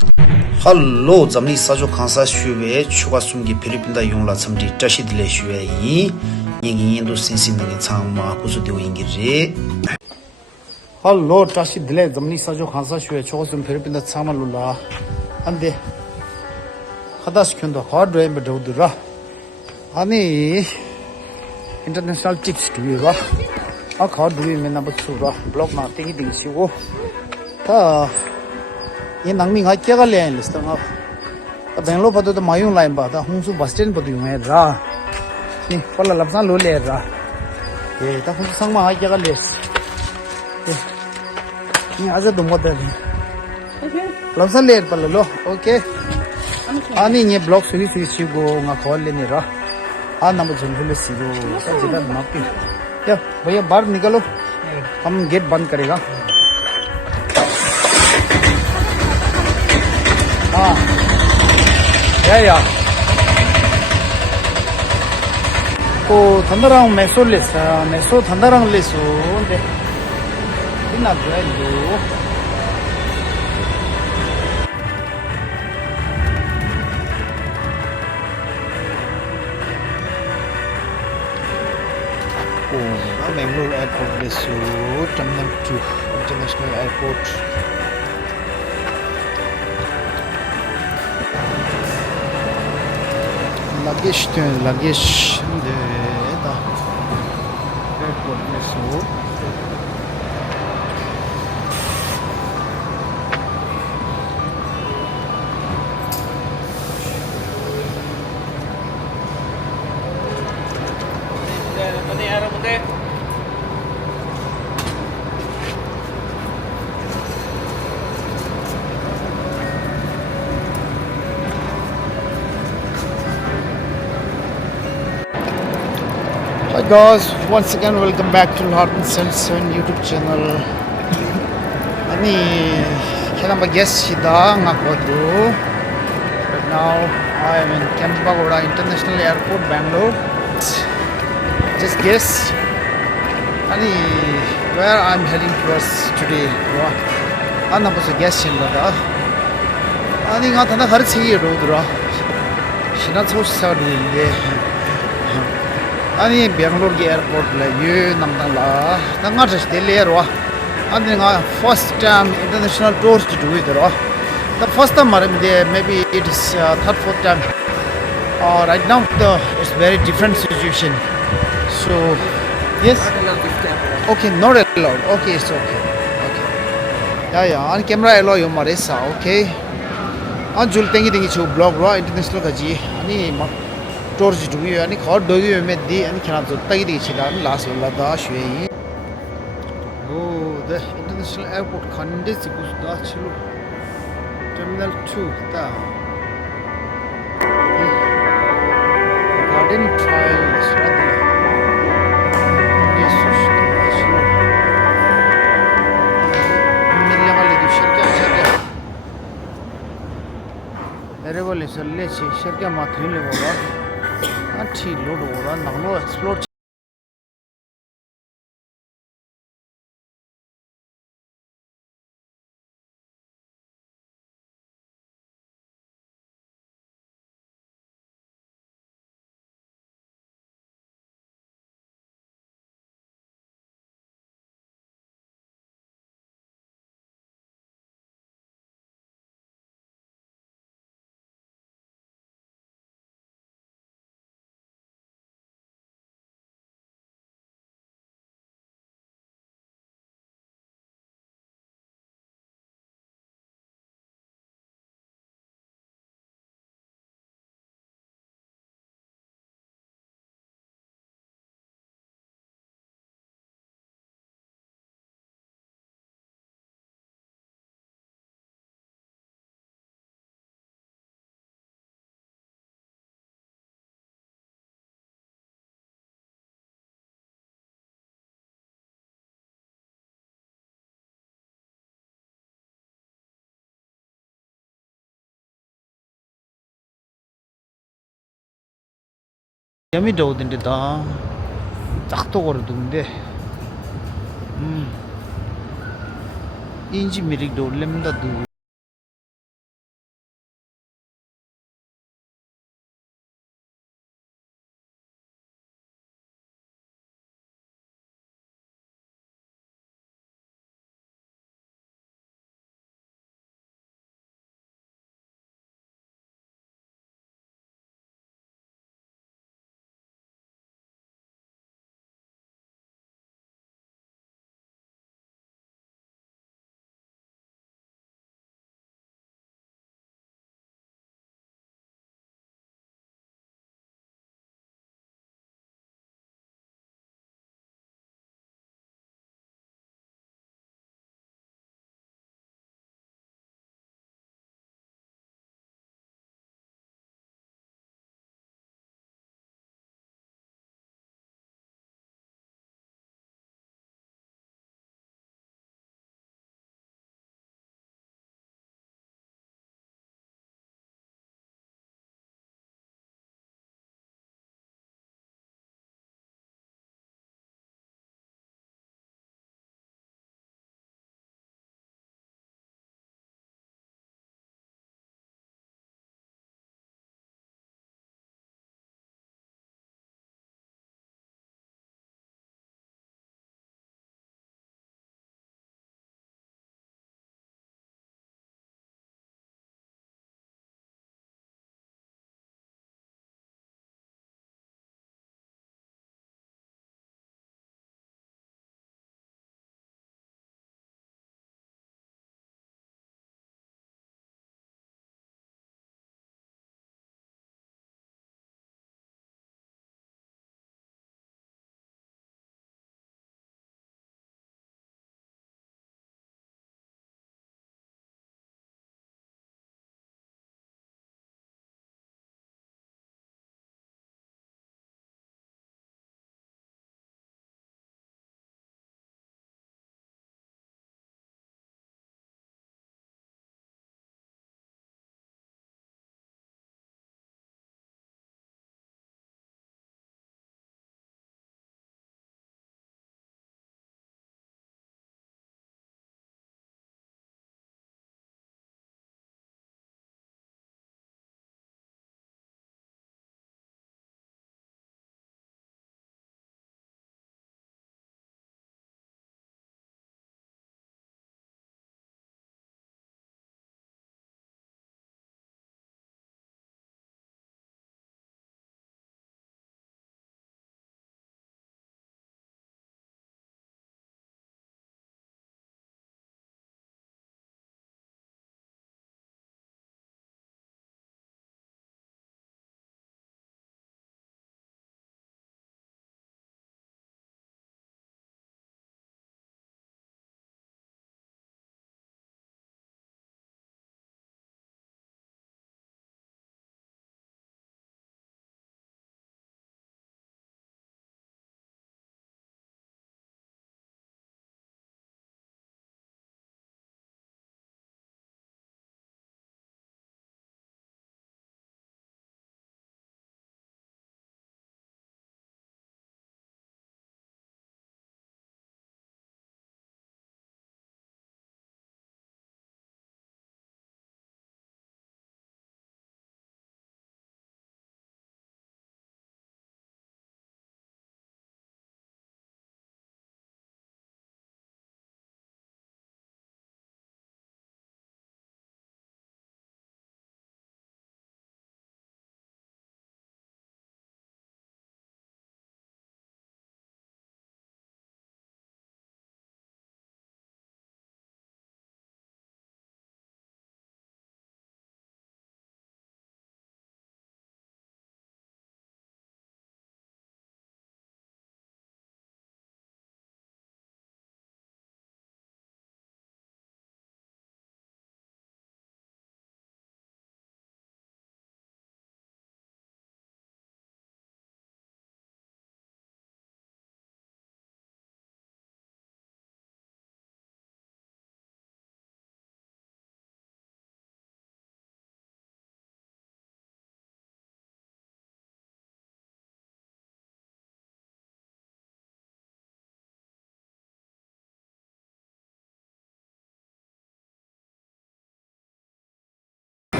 Hello, zamni sajo khansa shuwe chuka sumgi Philippines yongla chamdi tashi dile shuwe yi yingi yendo sensin ngi changma kusu dewo yingi re. Hello, tashi dile zamni sajo khansa shuwe chuka sum Philippines changma lula ande khadash kyundo hardware me dawdura ani international chicks tuwe ra a hardware me number 2 ra blog na tingi ding siwo ta ये नंगमी high क्या कर ले हैं list में अब बेंगलोर पर तो मायूं लाइन बात है हूँ सु बस स्टैंड पर यूँ है रा नहीं पर लफ्ज़ां लो ले रा ये तब हूँ संग में हाई क्या कर ले ये आज तो मत है लफ्ज़ां ले पर लो ओके आनी ये ब्लॉक सुनी सुनी सी को ना कॉल लेने रा आ नंबर जुल्फे सी को सब जगह मापी या भैया बाहर निकलो हम गेट बंद करेगा हाँ या को थंदरांग मेसो थंदरांग लेसो दे इना ड्राइव को Bangalore airport lasso terminal 2 international airport luggage de da airport में सो Hi guys, once again welcome back to Harden 77 YouTube channel. Ani kaya ba guess sida ngako do. Right now I am in Kempegowda International Airport, Bangalore. Just guess. Ani where I am heading towards today. Ana bas guess sida da. Ani nga thana har chhi road ra. Shina so sa de. 아니 뱅글로르 에어포트 유 남달라 당가 just delero and first time international tours to do it the first time maybe it is third fourth time right now it's very different situation so yes okay not allowed okay it's okay yeah on camera allow you maresa okay on jul tengi chu blog ro international gaji ani tours to you and hot dog you met the and cannot take the chilan last Lada Shui. Oh, the international airport Kandis Gusdachu Terminal 2. The garden trials. Very so let's see, Shaka Mathin. अच्छी load हो रहा नगलो explore yummy dough dinde da 작도 거르던데 인지 미릭도 렘다도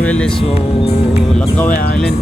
Valley so Langkawi Island.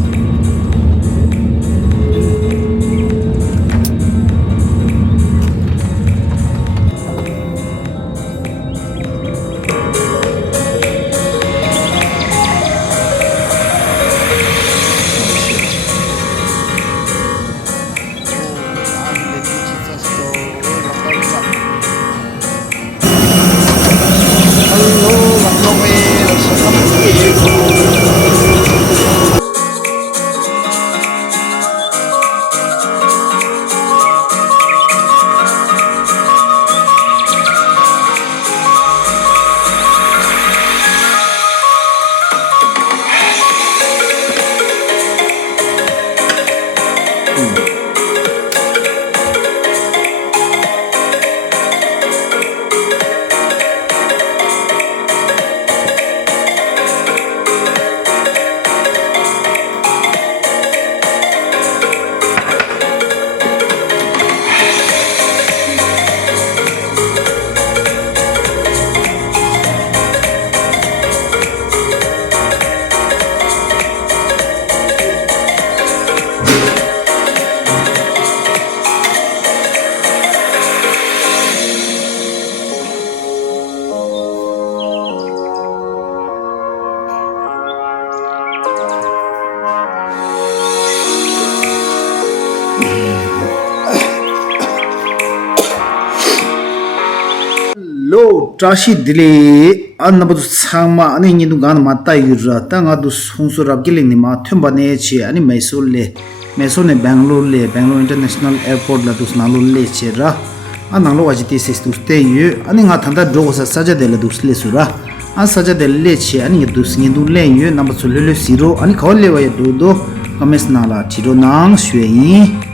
Lo trashi dile annabadu sangma ani ngi du gan mata yura ta nga du sungsu rab giling ni ma themba ne che ani Mysore ne Bangalore International Airport la dus nalu le che ra anang lo wajiti sis tu ste yu ani nga thanda drogo sa saja de la dus le sura an saja de le che ani dus ngi du le yu number 0 ani khol le wa do kames nala chiro nang shwe yi